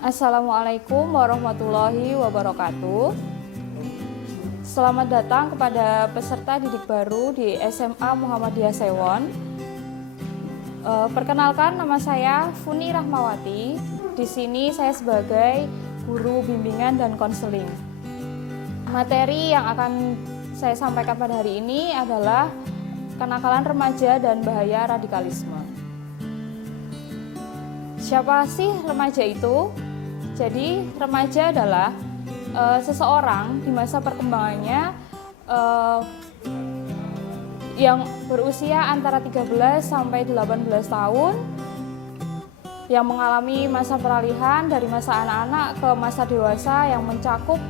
Assalamualaikum warahmatullahi wabarakatuh. Selamat datang kepada peserta didik baru di SMA Muhammadiyah Sewon. Perkenalkan, nama saya Funi Rahmawati. Di sini saya sebagai guru bimbingan dan konseling. Materi yang akan saya sampaikan pada hari ini adalah kenakalan remaja dan bahaya radikalisme. Siapa sih remaja itu? Jadi remaja adalah seseorang di masa perkembangannya yang berusia antara 13 sampai 18 tahun, yang mengalami masa peralihan dari masa anak-anak ke masa dewasa yang mencakup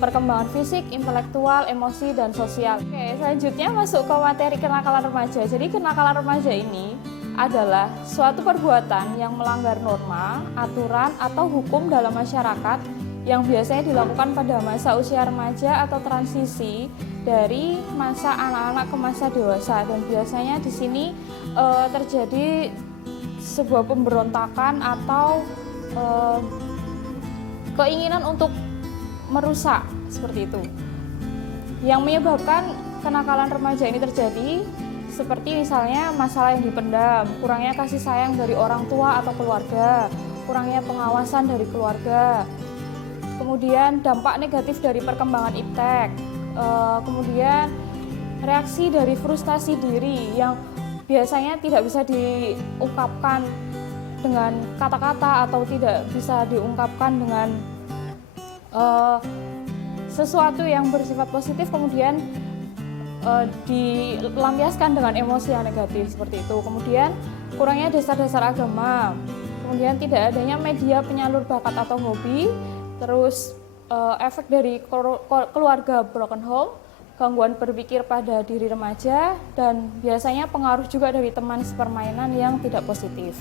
perkembangan fisik, intelektual, emosi, dan sosial. Oke, selanjutnya masuk ke materi kenakalan remaja. Jadi kenakalan remaja ini adalah suatu perbuatan yang melanggar norma, aturan, atau hukum dalam masyarakat yang biasanya dilakukan pada masa usia remaja atau transisi dari masa anak-anak ke masa dewasa. Dan biasanya di sini terjadi sebuah pemberontakan atau keinginan untuk merusak, seperti itu. Yang menyebabkan kenakalan remaja ini terjadi seperti misalnya masalah yang dipendam, kurangnya kasih sayang dari orang tua atau keluarga, kurangnya pengawasan dari keluarga, kemudian dampak negatif dari perkembangan iptek, kemudian reaksi dari frustasi diri yang biasanya tidak bisa diungkapkan dengan kata-kata atau tidak bisa diungkapkan dengan sesuatu yang bersifat positif, kemudian dilampiaskan dengan emosi yang negatif, seperti itu. Kemudian kurangnya dasar-dasar agama, kemudian tidak adanya media penyalur bakat atau hobi, terus efek dari keluarga broken home, gangguan berpikir pada diri remaja, dan biasanya pengaruh juga dari teman sepermainan yang tidak positif.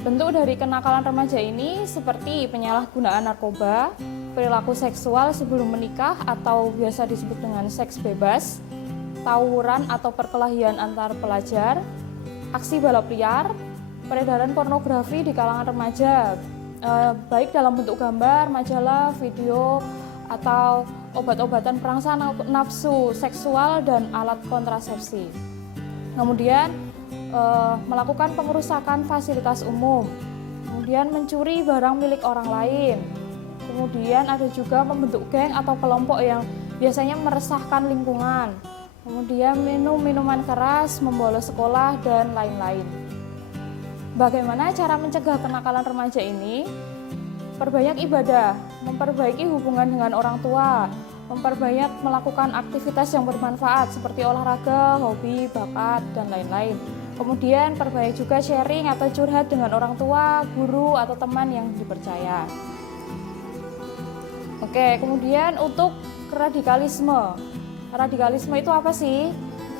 Bentuk dari kenakalan remaja ini seperti penyalahgunaan narkoba, perilaku seksual sebelum menikah atau biasa disebut dengan seks bebas, tawuran atau perkelahian antar pelajar, aksi balap liar, peredaran pornografi di kalangan remaja, baik dalam bentuk gambar, majalah, video, atau obat-obatan perangsang nafsu seksual dan alat kontrasepsi. Kemudian melakukan pengerusakan fasilitas umum, kemudian mencuri barang milik orang lain. Kemudian ada juga membentuk geng atau kelompok yang biasanya meresahkan lingkungan. Kemudian minum minuman keras, membolos sekolah, dan lain-lain. Bagaimana cara mencegah kenakalan remaja ini? Perbanyak ibadah, memperbaiki hubungan dengan orang tua, memperbanyak melakukan aktivitas yang bermanfaat seperti olahraga, hobi, bakat, dan lain-lain. Kemudian perbanyak juga sharing atau curhat dengan orang tua, guru, atau teman yang dipercaya. Oke, kemudian untuk radikalisme. Radikalisme itu apa sih?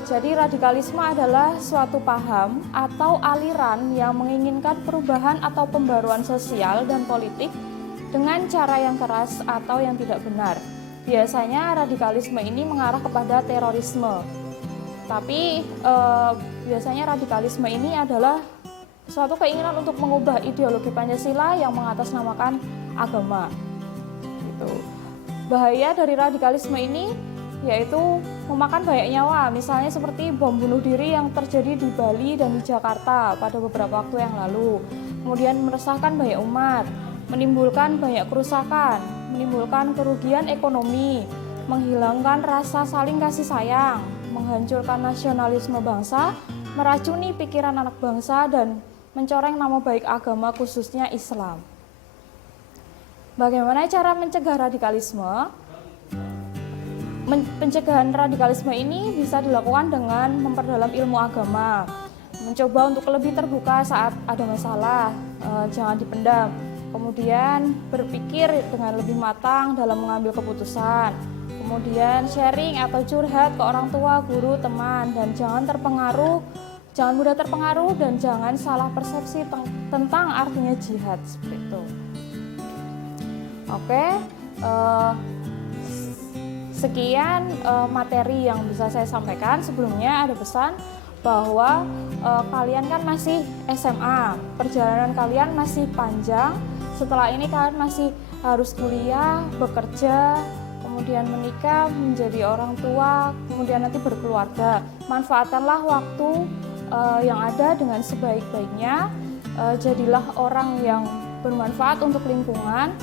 Jadi radikalisme adalah suatu paham atau aliran yang menginginkan perubahan atau pembaruan sosial dan politik dengan cara yang keras atau yang tidak benar. Biasanya radikalisme ini mengarah kepada terorisme. Tapi biasanya radikalisme ini adalah suatu keinginan untuk mengubah ideologi Pancasila yang mengatasnamakan agama. Bahaya dari radikalisme ini yaitu memakan banyak nyawa, misalnya seperti bom bunuh diri yang terjadi di Bali dan di Jakarta pada beberapa waktu yang lalu. Kemudian meresahkan banyak umat, menimbulkan banyak kerusakan, menimbulkan kerugian ekonomi, menghilangkan rasa saling kasih sayang, menghancurkan nasionalisme bangsa, meracuni pikiran anak bangsa, dan mencoreng nama baik agama khususnya Islam. Bagaimana cara mencegah radikalisme? Pencegahan radikalisme ini bisa dilakukan dengan memperdalam ilmu agama, mencoba untuk lebih terbuka saat ada masalah, jangan dipendam. Kemudian berpikir dengan lebih matang dalam mengambil keputusan. Kemudian sharing atau curhat ke orang tua, guru, teman, dan jangan mudah terpengaruh dan jangan salah persepsi tentang artinya jihad, seperti itu. Oke, sekian materi yang bisa saya sampaikan. Sebelumnya ada pesan bahwa kalian kan masih SMA, perjalanan kalian masih panjang Setelah ini kalian masih harus kuliah, bekerja, kemudian menikah, menjadi orang tua, kemudian nanti berkeluarga. Manfaatkanlah waktu yang ada dengan sebaik-baiknya. Jadilah orang yang bermanfaat untuk lingkungan.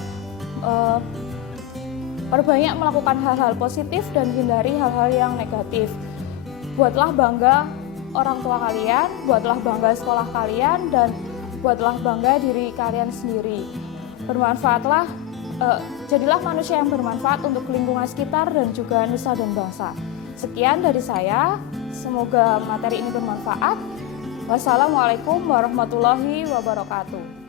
Perbanyak melakukan hal-hal positif dan hindari hal-hal yang negatif. Buatlah bangga orang tua kalian, buatlah bangga sekolah kalian, dan buatlah bangga diri kalian sendiri. Bermanfaatlah, jadilah manusia yang bermanfaat untuk lingkungan sekitar dan juga nusa dan bangsa. Sekian dari saya, semoga materi ini bermanfaat. Wassalamualaikum warahmatullahi wabarakatuh.